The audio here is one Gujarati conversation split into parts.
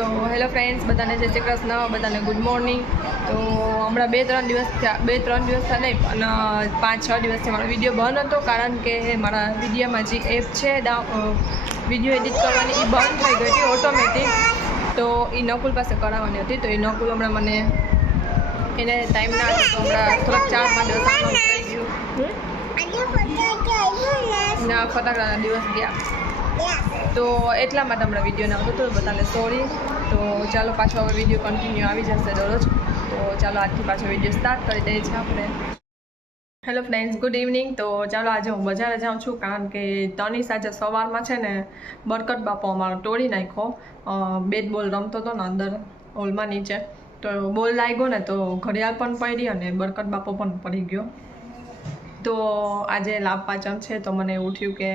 તો હેલો ફ્રેન્ડ્સ, બધાને જય શ્રી કૃષ્ણ, બધાને ગુડ મોર્નિંગ. તો હમણાં બે ત્રણ દિવસ થયા નહીં પણ 5-6 દિવસથી મારો વિડીયો બંધ હતો, કારણ કે મારા વિડીયોમાં જે એપ છે વિડીયો એડિટ કરવાની એ બંધ થઈ ગઈ હતી ઓટોમેટિક. તો એ નકુલ પાસે કરાવવાની હતી, તો એ નકુલ હમણાં મને એને ટાઈમ ના હતો, તો હમણાં થોડાક 4-5 દિવસ થઈ ગયું ના ફટાકડાના દિવસ ગયા, તો એટલા માટે હમણાં વિડીયો ના આવતો તો બધાને સોરી. તો ચાલો પાછો હવે વિડીયો કન્ટિન્યુ આવી જશે દરરોજ. તો ચાલો આજથી પાછો વિડીયો સ્ટાર્ટ કરી દઈએ છીએ આપણે. Hello friends, good evening. તો ચાલો આજે હું બજારે જાઉં છું, કારણ કે તનીશ આજે સવારમાં છે ને બરકત બાપો અમારો તોડી નાખ્યો. બેટ બોલ રમતો હતો ને અંદર હોલમાં નીચે, તો બોલ લાગ્યો ને તો ઘડિયાળ પણ પડી અને બરકત બાપો પણ પડી ગયો. તો આજે લાભ પાચમ છે, તો મને એવું થયું કે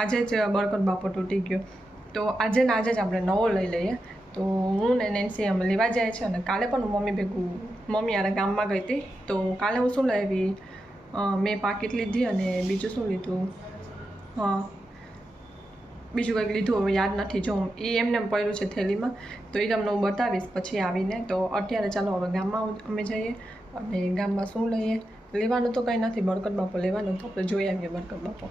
આજે જ બરકત બાપો તૂટી ગયો, તો આજે ને આજે જ આપણે નવો લઈ લઈએ. તો હું ને નેન્સી અમે લેવા જાય છે, અને કાલે પણ હું મમ્મી યારે ગામમાં ગઈ હતી. તો કાલે હું શું લાવી, મેં પાકીટ લીધી અને બીજું શું લીધું, બીજું કંઈક લીધું, હવે યાદ નથી. જો એ એમને પડ્યું છે થેલીમાં, તો એ તમને હું બતાવીશ પછી આવીને. તો અત્યારે ચાલો હવે ગામમાં અમે જઈએ અને ગામમાં શું લઈએ. લેવાનું તો કંઈ નથી, બરકત બાપો લેવાનું, તો આપણે જોઈ આવીએ બરકત બાપો.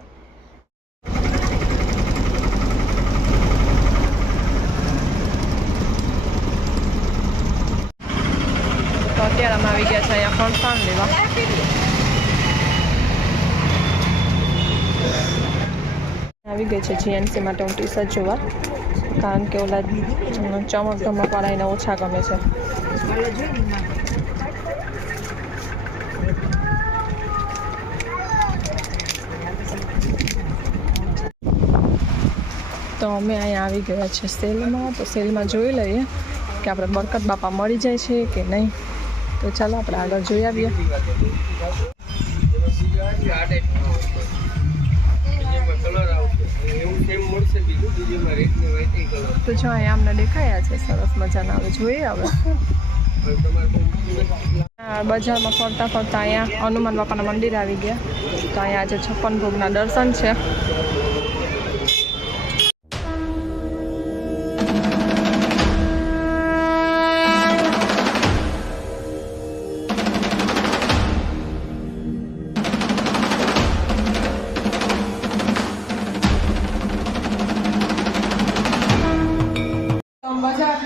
તો અત્યારે અમે આવી ગયા છે અહીંયા ફરસાણ લેવા. આવી ગઈ છે જીએનસી માટે હું ટી શર્ટ જોવા, કારણ કે ઓલા ચમક ધમકવાળા એને ઓછા ગમે છે. તો અમે અહીંયા આવી ગયા છે સેલમાં. તો સેલમાં જોઈ લઈએ કે આપણે બરકત બાપા મળી જાય છે કે નહીં. તો ચાલો આપણે આગળ જોઈ આવીએ. તો જો અહીંયા અમને દેખાયા છે સરસ મજાના, હવે જોઈએ હવે. બજારમાં ફરતા ફરતા અહીંયા હનુમાન બાપાના મંદિર આવી ગયા. તો અહીંયા આજે 56 ભોગના દર્શન છે.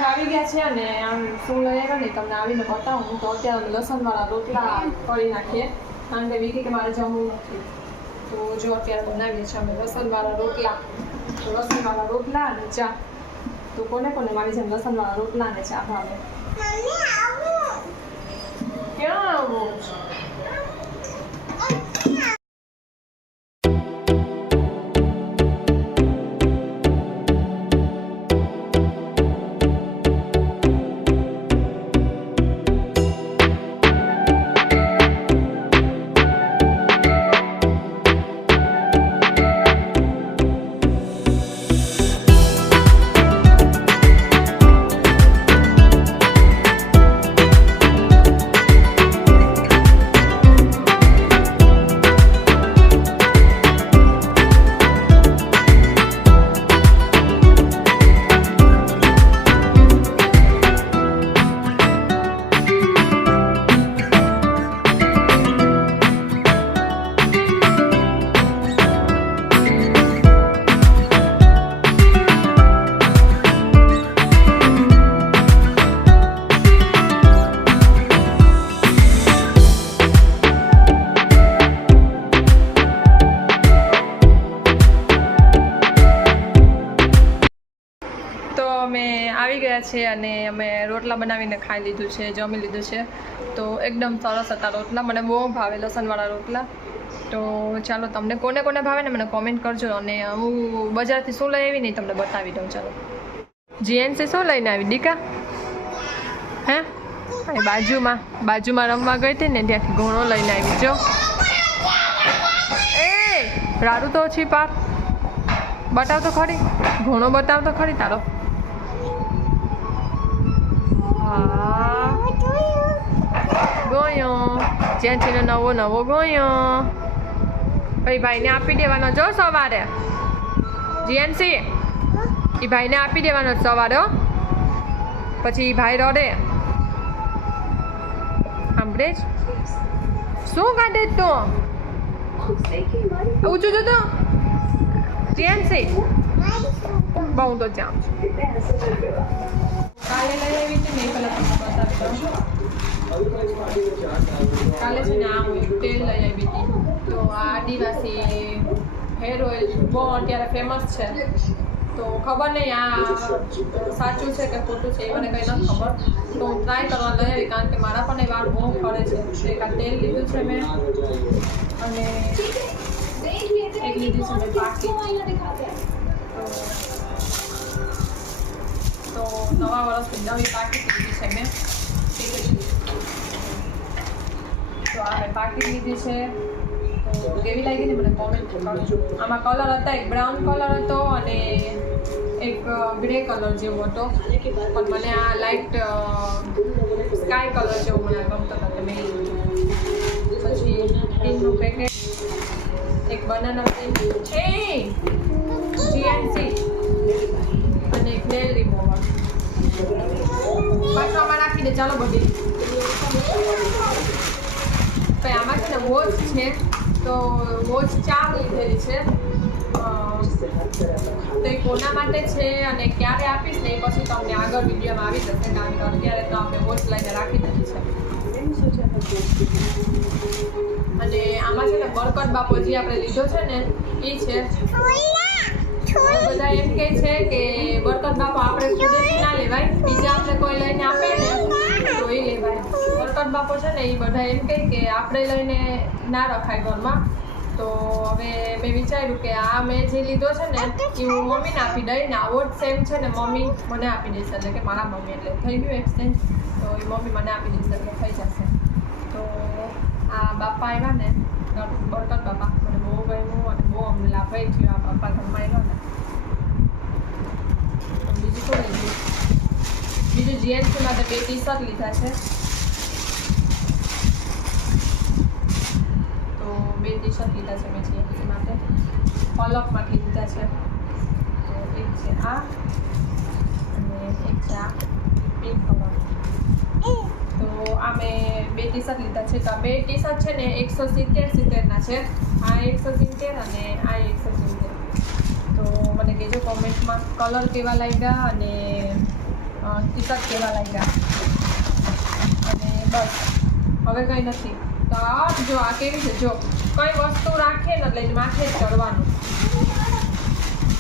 આવી ગયા છે અને આમ શું લઈ આવ્યા ને તમને આવીને બતાવું. તો અત્યારે લસણવાળા રોટલા કરી નાખીએ, કારણ કે વીકી કે મારે જમવું નથી. તો જો અત્યારે બનાવીએ છીએ અમે લસણવાળા રોટલા. તો લસણવાળા રોટલા અને ચા. તો કોને કોને મારી જેમ લસણવાળા રોટલા અને ચા ભાવે? ક્યાં આવું? આવી ગયા છે અને અમે રોટલા બનાવીને ખાઈ લીધું છે, જમી લીધું છે. તો એકદમ સરસ હતા રોટલા, મને બહુ ભાવે લસણવાળા રોટલા. તો ચાલો તમને કોને કોને ભાવે ને મને કોમેન્ટ કરજો, અને હું બજારથી શું લઈ આવી નહીં તમને બતાવી દઉં. ચાલો જીએનસી શું લઈને આવી દીકા? હે બાજુમાં રમવા ગઈ હતી ને ત્યાંથી ઘોણો લઈને આવી. જો એ રાડું તો ઓછી પાર બતાવ તો ખરી, ઘોણો બતાવ તો ખરી તારો. હા ગયો જ્યાંથી નવો ગયો. ભાઈને આપી દેવાનો જો સવારે. જીએનસી એ ભાઈને આપી દેવાનો સવારે. પછી ભાઈ રડે સાંભળે જ શું કાઢે તો ઊંચું જો તો જેમ છે બહુ તો જામ કાલે લઈ આવી હતી ને પેલા તમને બતાવી દઉં. કાલે છે ને આ હું તેલ લઈ આવી હતી તો આ આદિવાસી હેર ઓઇલ બહુ અત્યારે ફેમસ છે. તો ખબર નહીં આ સાચું છે કે ખોટું છે એ મને કંઈ નથી ખબર. તો હું ટ્રાય કરવા લઈ આવી કારણ કે મારા પણ એ વાળ બહુ ફરે છે. એક આ તેલ લીધું છે મેં અને એક લીધું છે મેં પાકી. તો નવા વર્ષની નવી પાકી લીધી છે મેં. તો આ મેં પાકી લીધી છે. તો કેવી લાગી ને મને કોમેન્ટ કરજો. આમાં કલર હતા એક બ્રાઉન કલર હતો અને એક ગ્રે કલર જેવો હતો પણ મને આ લાઇટ સ્કાય કલર જેવો મને ગમતો હતો મેં પછી પિનનું પેકેટ એક બનાના પેન છે જીએનસી અને એક નેલ રિમૂવર પાછું આમાં નાખી દે ચાલો બધી. પછી આમાં છે ને વોચ છે તો વોચ 4 લીધેલી છે. તો એ કોના માટે છે અને ક્યારે આપીશ ને એ પછી તમને આગળ વિડીયોમાં આવી જશે કારણ કે અત્યારે તો આપણે વોચ લઈને રાખી દીધી છે. અને આમાં છે ને બરકત બાપો જે આપણે લીધો છે ને એ છે. બધા એમ કહે છે કે બરકત બાપો આપણે ખુદેથી ના લેવાય બીજા આપણે કોઈ લઈને આપે ને તો એ લેવાય. બરકત બાપો છે ને એ બધા એમ કહે કે આપણે લઈને ના રખાય ઘરમાં. તો હવે મેં વિચાર્યું કે આ મેં જે લીધો છે ને એ હું મમ્મીને આપી દઈ ને આવો જ સેમ છે ને મમ્મી મને આપી દેશે એટલે કે મારા મમ્મી એટલે થઈ ગયું એક્સચેન્જ. તો એ મમ્મી મને આપી દેશે એટલે થઈ જશે. તો આ બાપા આવ્યા ને બરકત બાપા મને બહુ ગમ્યું અને બહુ અમને લાભાઈ થયું આ બાપા ઘરમાં આવ્યા ને. બીજું શું લઈ ગયું બીજું જીએનસી માટે 2 ટી-શર્ટ લીધા છે. તો 2 ટી-શર્ટ લીધા છે મેં જીએનસી માટે પલકમાંથી લીધા છે. તો એક છે આ અને એક છે આ પિંક કલર. તો આ મેં 2 ટી-શર્ટ લીધા છે. તો આ 2 ટી-શર્ટ છે ને 170 છે. આ 170 અને આ 170. તો મને કહેજો કોમેન્ટમાં કલર કેવા લાગ્યા અને ટી-શર્ટ કેવા લાગ્યા. અને બસ હવે કંઈ નથી. તો આ જો આ કેવી છે જો કંઈ વસ્તુ રાખે ને એટલે માથે જ ચડવાનું.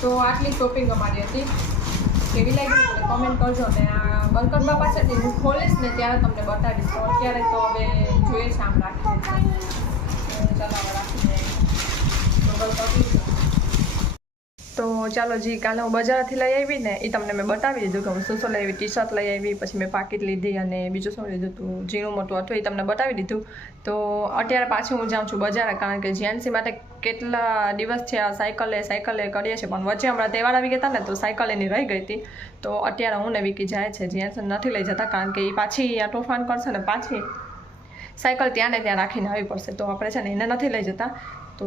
તો આટલી શોપિંગ અમારી હતી. કેવી લાગી મને કોમેન્ટ કરજો. ને આ બરકત બાપા છે ને હું ખોલીશ ને ત્યારે તમને બતાવીશ. તો અત્યારે તો હવે જોઈએ છે આમ રાખીએ ચાલો હવે રાખીને તો ચાલો જી કાલે હું બજારથી લઈ આવી ને એ તમને મેં બતાવી દીધું કે હું શું લઈ આવી. ટી-શર્ટ લઈ આવી પછી મેં પાકીટ લીધી અને બીજું શું લીધું હતું ઝીણું મોટું હતું એ તમને બતાવી દીધું. તો અત્યારે પાછી હું જાઉં છું બજાર કારણ કે જીએનસી માટે કેટલા દિવસ છે આ સાયકલે કરીએ છીએ પણ વચ્ચે હમણાં તહેવાર આવી ગયા હતા ને તો સાયકલ એની રહી ગઈ હતી. તો અત્યારે હું ને વિકી જાય છે જીએનસી નથી લઈ જતા કારણ કે એ પાછી આ તોફાન કરશે ને પાછી સાયકલ ત્યાં ને ત્યાં રાખીને આવી પડશે. તો આપણે છે ને એને નથી લઈ જતા. તો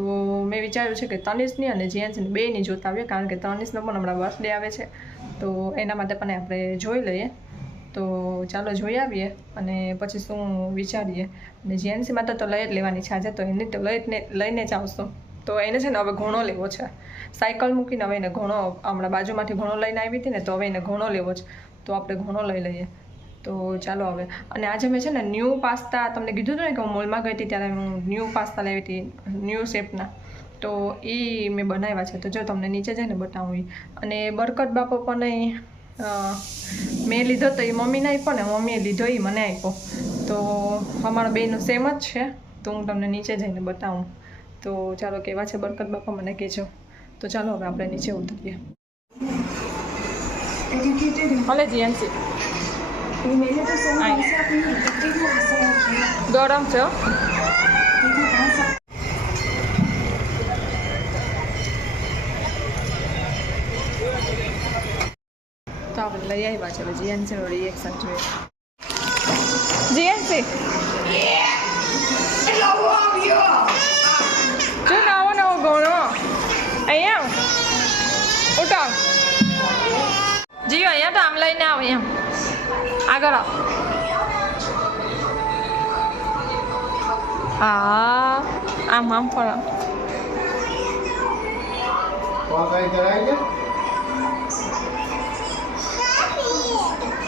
મેં વિચાર્યું છે કે તનિષની અને જીએનસીની બેયની જોતા આવીએ કારણ કે તનિષનો પણ હમણાં બર્થડે આવે છે તો એના માટે પણ આપણે જોઈ લઈએ. તો ચાલો જોઈ આવીએ અને પછી શું વિચારીએ. અને જીએનસી માટે તો લઈ જ લેવાની છે આજે તો એને તો લઈને જ આવશું. તો એને છે ને હવે ઘણો લેવો છે. સાયકલ મૂકીને હવે એને ઘણો હમણાં બાજુમાંથી ઘણો લઈને આવી હતી ને તો હવે એને ઘણો લેવો છે. તો આપણે ઘણો લઈ લઈએ. તો ચાલો હવે. અને આજે મેં છે ને ન્યૂ પાસ્તા તમને કીધું હતું ને કે હું મોલમાં ગઈ હતી ત્યારે હું ન્યૂ પાસ્તા લાવી હતી ન્યૂ શેપના. તો એ મેં બનાવ્યા છે. તો જો તમને નીચે જઈને બતાવું એ. અને બરકત બાપો પણ મેં લીધો તો એ મમ્મીને આપ્યો ને મમ્મીએ લીધો એ મને આપ્યો. તો અમારા બેયનું સેમ જ છે. તો હું તમને નીચે જઈને બતાવું. તો ચાલો કેવા છે બરકત બાપા મને કહેજો. તો ચાલો હવે આપણે નીચે ઉતરીએ. ભલે જીએનસી ગરમ છે તો આપણે લઈ આવ્યા છે જીએનસીનો રિએક્શન જોઈએ. જીએનસી જો નવો નવો ગોણો અહીંયા ઉઠો જીઓ અહીંયા તો આમ લઈને આવો એમ આગળ આવ. હા આમ ફરો.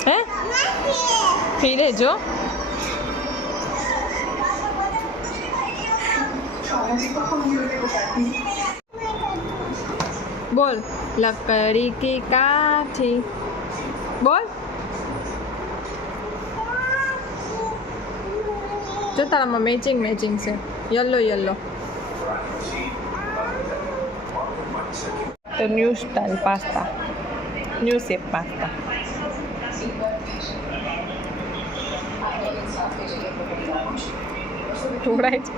હે ફીરે જો બોલ લકડી કી કાઠી બોલ જો તારામાં મેચિંગ છે યલો તો new style pasta new shape pasta ઢોળાય છે